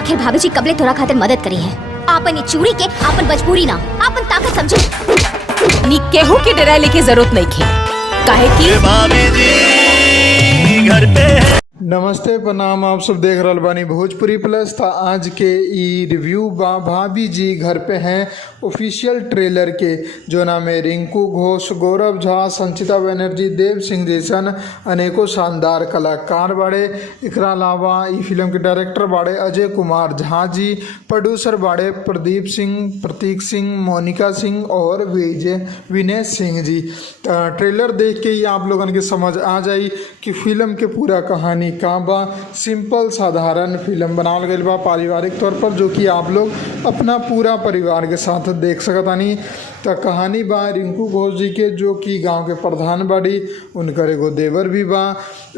आखिर भाभी जी कबले तोरा खातिर मदद करी है। आपन ये चूड़ी के आपन मजबूरी ना आपन ताकत समझो। नी केहू के डराए लेके जरूरत नहीं खे, काहे कि भाभी जी घर पे है। नमस्ते प्रणाम, आप सब देख रहल बानी भोजपुरी प्लस। था आज के ई रिव्यू बा भाभी जी घर पे हैं ऑफिशियल ट्रेलर के, जो नाम है रिंकू घोष, गौरव झा, संचिता बनर्जी, देव सिंह जैसन अनेकों शानदार कलाकार बाड़े। एकरा अलावा ई फिल्म के डायरेक्टर बाड़े अजय कुमार झा जी, प्रोड्यूसर बाड़े प्रदीप सिंह, प्रतीक सिंह, मोनिका सिंह और विनय सिंह जी। ट्रेलर देख के ही आप लोगन के समझ आ जाई कि फिल्म के पूरा कहानी का बा। सिंपल साधारण फिल्म बनावल गईल बा पारिवारिक तौर पर, जो कि आप लोग अपना पूरा परिवार के साथ देख सकतानी। तो कहानी बा रिंकू घोष जी के, जो कि गांव के प्रधान बाड़ी, उनकर एगो देवर भी बा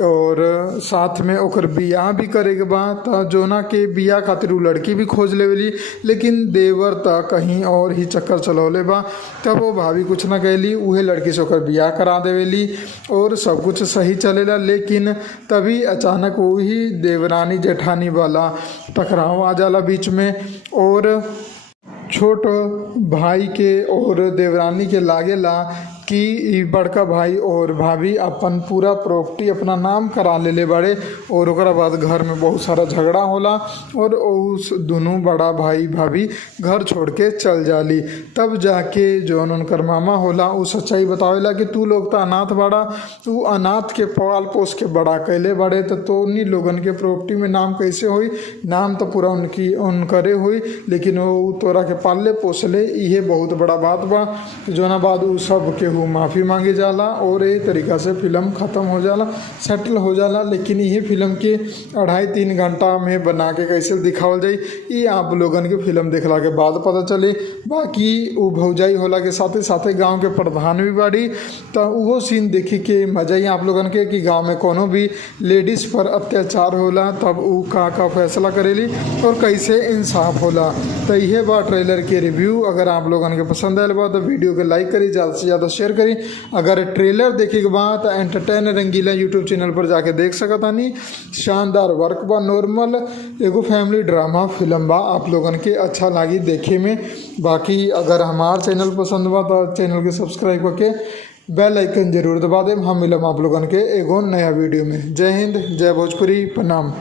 और साथ में ओकर बियाह भी करे के बा। तो जोना के बियाह खातिर उ लड़की भी खोज लेवली, लेकिन देवर त कहीं और ही चक्कर चलौले बा। तब वो भाभी कुछ ना कहली, उहे लड़की से ओकर बियाह करा देवेली और सब कुछ सही चलेला। लेकिन तभी अचानक वही देवरानी जेठानी वाला टकराव आ जाला बीच में, और छोट भाई के और देवरानी के लागेला कि बड़का भाई और भाभी अपन पूरा प्रॉपर्टी अपना नाम करा लेले बड़े। और ओकरा बाद घर में बहुत सारा झगड़ा होला और उस दोनों बड़ा भाई भाभी घर छोड़ के चल जाली। तब जाके जौन उनकर मामा होला उ सच्चाई बतावेला कि तू लोग तो अनाथ बड़ा, तू अनाथ के पाल पोस के बड़ा कैले बड़े, तो उन्हीं लोगन के प्रॉपर्टी में नाम कैसे होई? नाम तो पूरा उनकरे हुई, लेकिन वो तोरा के पाले पोसले, इहे बहुत बड़ा बात बा। जोना बाद उ सब के माफ़ी मांगे जाला और ये तरीका से फिल्म ख़त्म हो जाला, सेटल हो जाला। लेकिन ये फिल्म के 2.5-3 घंटा में बना के कैसे दिखावल जाई, ये आप लोगन के फिल्म देखला के बाद पता चले। बाकी वो भौजाई होला के साथे साथे गांव के प्रधान भी बाड़ी, तो वो सीन देखी के मजा ही आप लोगन के कि गांव में कोनो भी लेडीज़ पर अत्याचार होला तब वो का फैसला करेली और कैसे इंसाफ होला। तो यह बा ट्रेलर के रिव्यू। अगर आप लोगन के पसंद आयल बा तो वीडियो के लाइक करी, ज़्यादा से ज़्यादा शेयर करी। अगर ट्रेलर देखे के बाद तो एंटरटेन रंगीला यूट्यूब चैनल पर जाके देख सकतानी। शानदार वर्क बा, नॉर्मल एगो फैमिली ड्रामा फिल्म बा, आप लोगन के अच्छा लागी देखे में। बाकी अगर हमार चैनल पसंद बा तो चैनल के सब्सक्राइब करके बेल आइकन जरूर दबा दें। हम मिलम आप लोगन के एगो नया वीडियो में। जय हिंद, जय भोजपुरी, प्रणाम।